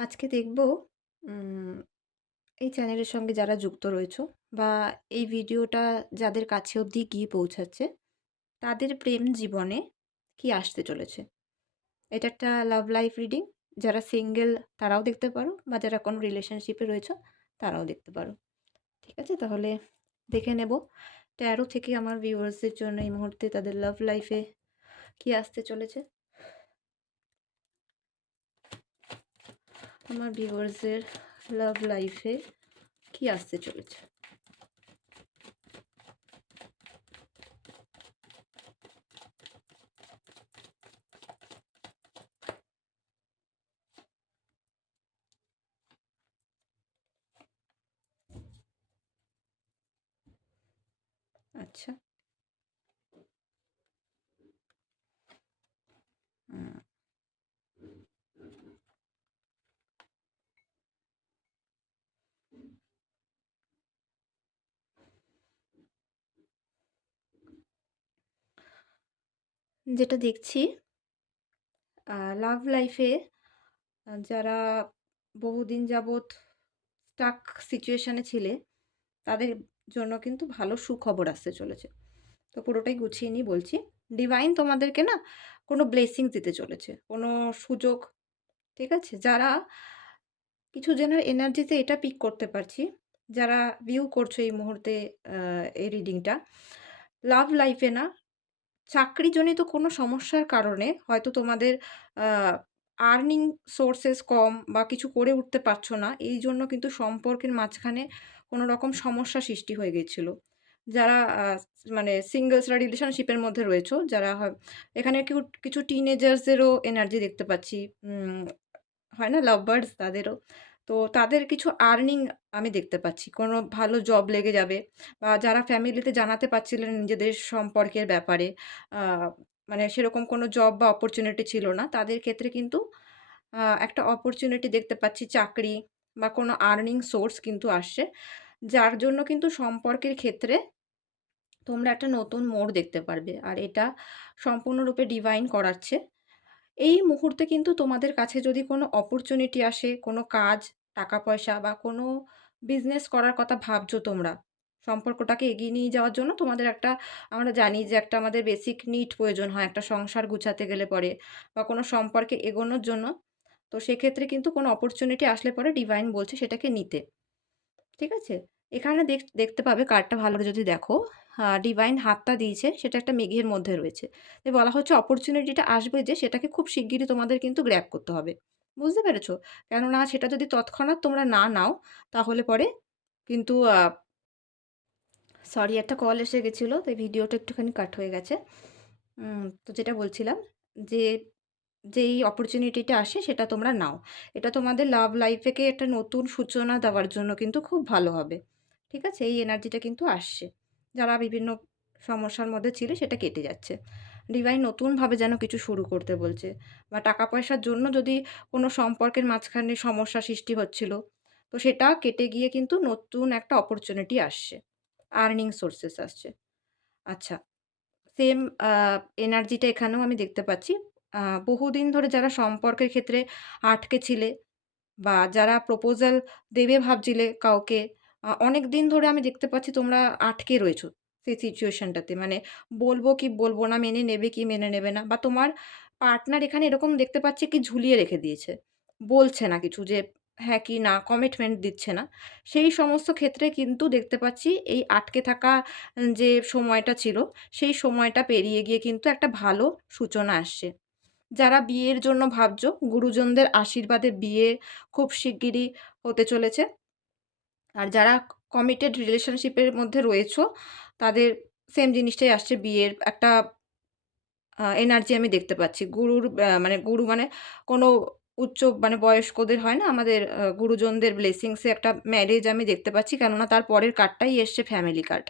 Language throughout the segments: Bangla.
আজকে দেখব উম এই চ্যানেলের সঙ্গে যারা যুক্ত রয়েছো বা এই ভিডিওটা যাদের কাছে অবধি গিয়ে পৌঁছাচ্ছে, তাদের প্রেম জীবনে কি আসতে চলেছে। এটা একটা লাভ লাইফ রিডিং। যারা সিঙ্গেল তারাও দেখতে পারো বা যারা কোনো রিলেশনশিপে রয়েছো তারাও দেখতে পারো। ঠিক আছে? তাহলে দেখে নেব ট্যারো থেকে আমার ভিউয়ার্সদের জন্য এই মুহূর্তে তাদের লাভ লাইফে কি আসতে চলেছে। আমার ভিউয়ার্সদের লাভ লাইফে কি আসতে চলেছে। আচ্ছা। হুম। যেটা দেখছি লাভ লাইফে যারা বহুদিন যাবৎ স্টাক সিচুয়েশনে ছিলে, তাদের জন্য কিন্তু ভালো সুখবর আসতে চলেছে। তো পুরোটাই গুছিয়ে নিয়ে বলছি। ডিভাইন তোমাদেরকে না কোনো ব্লেসিংস দিতে চলেছে। কোনো সুযোগ, ঠিক আছে? যারা কিছু জনের এনার্জিতে এটা পিক করতে পারছি, যারা ভিউ করছো এই মুহূর্তে আ এই রিডিংটা। লাভ লাইফে না চাকরিজনিত কোনো সমস্যার কারণে হয়তো তোমাদের আ আর্নিং সোর্সেস কম বা কিছু করে উঠতে পারছো না। এইজন্য কিন্তু সম্পর্কের মাঝখানে কোনো রকম সমস্যা সৃষ্টি হয়ে গিয়েছিল। যারা মানে সিঙ্গলসরা রিলেশনশিপের মধ্যে রয়েছো, যারা এখানে কিছু টিনেজার্সদেরও এনার্জি দেখতে পাচ্ছি। হয় না লাভ বার্ডস তাদেরও। তো তাদের কিছু আর্নিং আমি দেখতে পাচ্ছি। কোনো ভালো জব লেগে যাবে বা যারা ফ্যামিলিতে জানাতে পারছিলেন নিজেদের সম্পর্কের ব্যাপারে, আ মানে সেরকম কোনো জব বা অপরচুনিটি ছিল না। তাদের ক্ষেত্রে কিন্তু একটা অপরচুনিটি দেখতে পাচ্ছি, চাকরি বা কোনো আর্নিং সোর্স কিন্তু আসছে। যার জন্য কিন্তু সম্পর্কের ক্ষেত্রে তোমরা একটা নতুন মোড় দেখতে পারবে। আর এটা সম্পূর্ণরূপে ডিভাইন করাচ্ছে। এই মুহূর্তে কিন্তু তোমাদের কাছে যদি কোনো অপরচুনিটি আসে, কোনো কাজ, টাকা-পয়সা বা কোনো বিজনেস করার কথা ভাবছো তোমরা, সম্পর্কটাকে এগিয়ে নিয়ে যাওয়ার জন্য তোমাদের একটা, আমরা জানি যে একটা আমাদের বেসিক নিড প্রয়োজন হয় একটা সংসার গুছাতে গেলে পরে বা কোনো সম্পর্কে এগোনোর জন্য। তো সেক্ষেত্রে কিন্তু কোনো অপরচুনিটি আসলে পরে ডিভাইন বলছে সেটাকে নিতে। ঠিক আছে? এখানে দেখতে পাবে কার্ডটা ভালো করে যদি দেখো, ডিভাইন হাতটা দিয়েছে সেটা একটা মেঘের মধ্যে রয়েছে। তাই বলা হচ্ছে অপরচুনিটিটা আসবে যে সেটাকে খুব শিগগিরই তোমাদের কিন্তু গ্র্যাব করতে হবে। বুঝতে পেরেছো? কেননা সেটা যদি তৎক্ষণাৎ তোমরা না নাও তাহলে পরে কিন্তু সরি, একটা কল এসে গেছিলো তাই ভিডিওটা একটুখানি কাট হয়ে গেছে। তো যেটা বলছিলাম যে, যেই অপরচুনিটিটা আসে সেটা তোমরা নাও। এটা তোমাদের লাভ লাইফেকে একটা নতুন সূচনা দেওয়ার জন্য কিন্তু খুব ভালো হবে। ঠিক আছে? এই এনার্জিটা কিন্তু আসছে। যারা বিভিন্ন সমস্যার মধ্যে ছিলে সেটা কেটে যাচ্ছে। ডিভাইন নতুনভাবে যেন কিছু শুরু করতে বলছে বা টাকা-পয়সার জন্য যদি কোনো সম্পর্কের মাঝখানে সমস্যা সৃষ্টি হচ্ছিল, তো সেটা কেটে গিয়ে কিন্তু নতুন একটা অপরচুনিটি আসছে। আর্নিং সোর্সেস আসছে। আচ্ছা। সেম আ এনার্জিটা এখানেও আমি দেখতে পাচ্ছি। আ বহুদিন ধরে যারা সম্পর্কের ক্ষেত্রে আটকে ছিলে বা যারা প্রপোজাল দেবে ভাবছিলে কাউকে, অনেকদিন ধরে আমি দেখতে পাচ্ছি তোমরা আটকে রয়েছো সেই সিচুয়েশনটাতে। মানে বলবো কি বলবো না, মেনে নেবে কি মেনে নেবে না, বা তোমার পার্টনার এখানে এরকম দেখতে পাচ্ছি কি ঝুলিয়ে রেখে দিয়েছে। বলছে না কিছু যে হ্যাঁ কি না, কমিটমেন্ট দিচ্ছে না। সেই সমস্ত ক্ষেত্রে কিন্তু দেখতে পাচ্ছি এই আটকে থাকা যে সময়টা ছিল, সেই সময়টা পেরিয়ে গিয়ে কিন্তু একটা ভালো সূচনা আসছে। যারা বিয়ের জন্য ভাবছো, গুরুজনদের আশীর্বাদে বিয়ে খুব শিগগিরই হতে চলেছে। আর যারা কমিটেড রিলেশনশিপের মধ্যে রয়েছো, তাদের সেম জিনিসটাই আসছে, বিয়ের একটা এনার্জি আমি দেখতে পাচ্ছি। মানে গুরু মানে কোনো উচ্চ মানে বয়স্কদের হয় না আমাদের গুরুজনদের ব্লেসিংস এ একটা ম্যারেজ আমি দেখতে পাচ্ছি। কেননা তার পরের কার্ডটাই এসছে ফ্যামিলি কার্ড।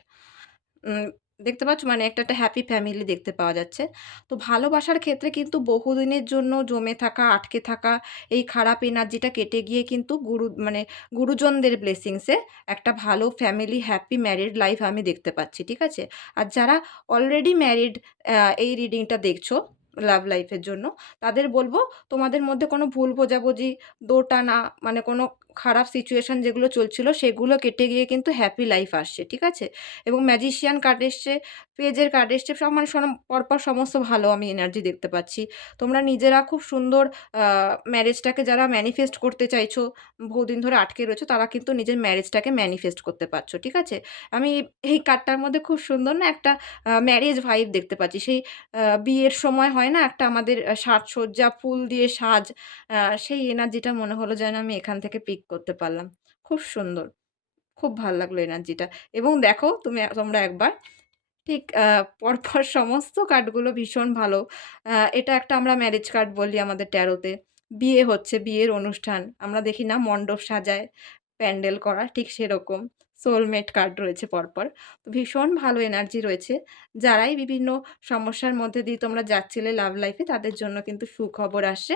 উম দেখতে পাচ্ছ? মানে একটা হ্যাপি ফ্যামিলি দেখতে পাওয়া যাচ্ছে। তো ভালোবাসার ক্ষেত্রে কিন্তু বহুদিনের জন্য জমে থাকা, আটকে থাকা এই খারাপ এনার্জিটা কেটে গিয়ে কিন্তু মানে গুরুজনদের ব্লেসিংস এ একটা ভালো ফ্যামিলি হ্যাপি ম্যারিড লাইফ আমি দেখতে পাচ্ছি। ঠিক আছে? আর যারা অলরেডি ম্যারিড, এই রিডিংটা দেখছো, লাভ লাইফের জন্য। তাদের বলব তোমাদের মধ্যে কোনো ভুল বোঝাবুঝি, দোটানা মানে কোনো খারাপ সিচুয়েশন যেগুলো চলছিল সেগুলো কেটে গিয়ে কিন্তু হ্যাপি লাইফ আসছে। ঠিক আছে? এবং ম্যাজিশিয়ান কার্ড এসছে, পেজের কার্ড এসছে সব মানে পরপর সমস্ত ভালো আমি এনার্জি দেখতে পাচ্ছি। তোমরা নিজেরা খুব সুন্দর আ ম্যারেজটাকে যারা ম্যানিফেস্ট করতে চাইছো, বহুদিন ধরে আটকে রয়েছো তারা কিন্তু নিজের ম্যারেজটাকে ম্যানিফেস্ট করতে পারছো। ঠিক আছে? আমি এই কার্ডটার মধ্যে খুব সুন্দর না একটা ম্যারেজ ভাইব দেখতে পাচ্ছি। সেই বিয়ের সময় হয় না একটা আমাদের সাজসজ্জা, ফুল দিয়ে সাজ, আ সেই এনার্জিটা মনে হলো যেন আমি এখান থেকে পিক করতে পারলাম। খুব সুন্দর। খুব ভাল লাগলো এনার্জিটা। এবং দেখো তোমরা একবার ঠিক পরপর সমস্ত কার্ডগুলো ভীষণ ভালো। এটা একটা আমরা ম্যারেজ কার্ড বলি আমাদের ট্যারোতে। বিয়ে হচ্ছে, বিয়ের অনুষ্ঠান। আমরা দেখি না মণ্ডপ সাজায়, প্যান্ডেল করা, ঠিক সেরকম। সোলমেট কার্ড রয়েছে পরপর। তো ভীষণ ভালো এনার্জি রয়েছে। যারাই বিভিন্ন সমস্যার মধ্যে দিয়ে তোমরা যাচ্ছিলে লাভ লাইফে তাদের জন্য কিন্তু সুখবর আসছে।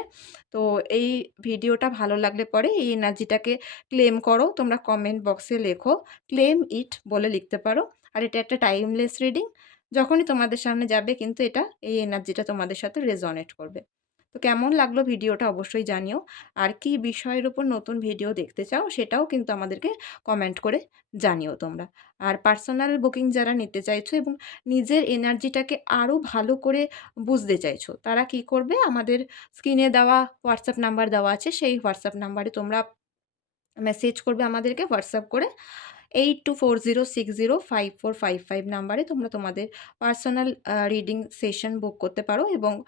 তো এই ভিডিওটা ভালো লাগলে পরে এই এনার্জিটাকে ক্লেম করো। তোমরা কমেন্ট বক্সে লেখো, "ক্লেম ইট" বলে লিখতে পারো। আর এটা একটা টাইমলেস রিডিং। যখনই তোমাদের সামনে যাবে কিন্তু এটা এই এনার্জিটা তোমাদের সাথে রেজোনেট করবে। তো কেমন লাগলো ভিডিওটা অবশ্যই জানিও। আর কি বিষয়ের উপর নতুন ভিডিও দেখতে চাও সেটাও কিন্তু আমাদেরকে কমেন্ট করে জানিও তোমরা। আর পার্সোনাল বুকিং যারা নিতে চাইছো এবং নিজের এনার্জিটাকে আরও ভালো করে বুঝতে চাইছো, তারা কি করবে আমাদের স্ক্রিনে দেওয়া হোয়াটসঅ্যাপ নাম্বার দেওয়া আছে সেই হোয়াটসঅ্যাপ নাম্বারে তোমরা মেসেজ করবে আমাদেরকে হোয়াটসঅ্যাপ করে 8240605455 নাম্বারে তোমরা তোমাদের পার্সোনাল রিডিং সেশন বুক করতে পারো এবং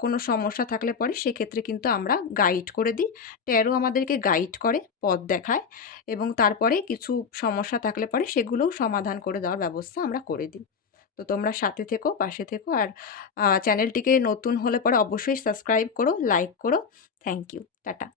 কোনো সমস্যা থাকলে পরে সেক্ষেত্রে কিন্তু আমরা গাইড করে দিই। ট্যারো আমাদেরকে গাইড করে, পথ দেখায় এবং তারপরে কিছু সমস্যা থাকলে পরে সেগুলোও সমাধান করে দেওয়ার ব্যবস্থা আমরা করে দিই। তো তোমরা সাথে থেকো, পাশে থেকো আর চ্যানেলটিকে নতুন হলে পরে অবশ্যই সাবস্ক্রাইব করো, লাইক করো। Thank you. টাটা।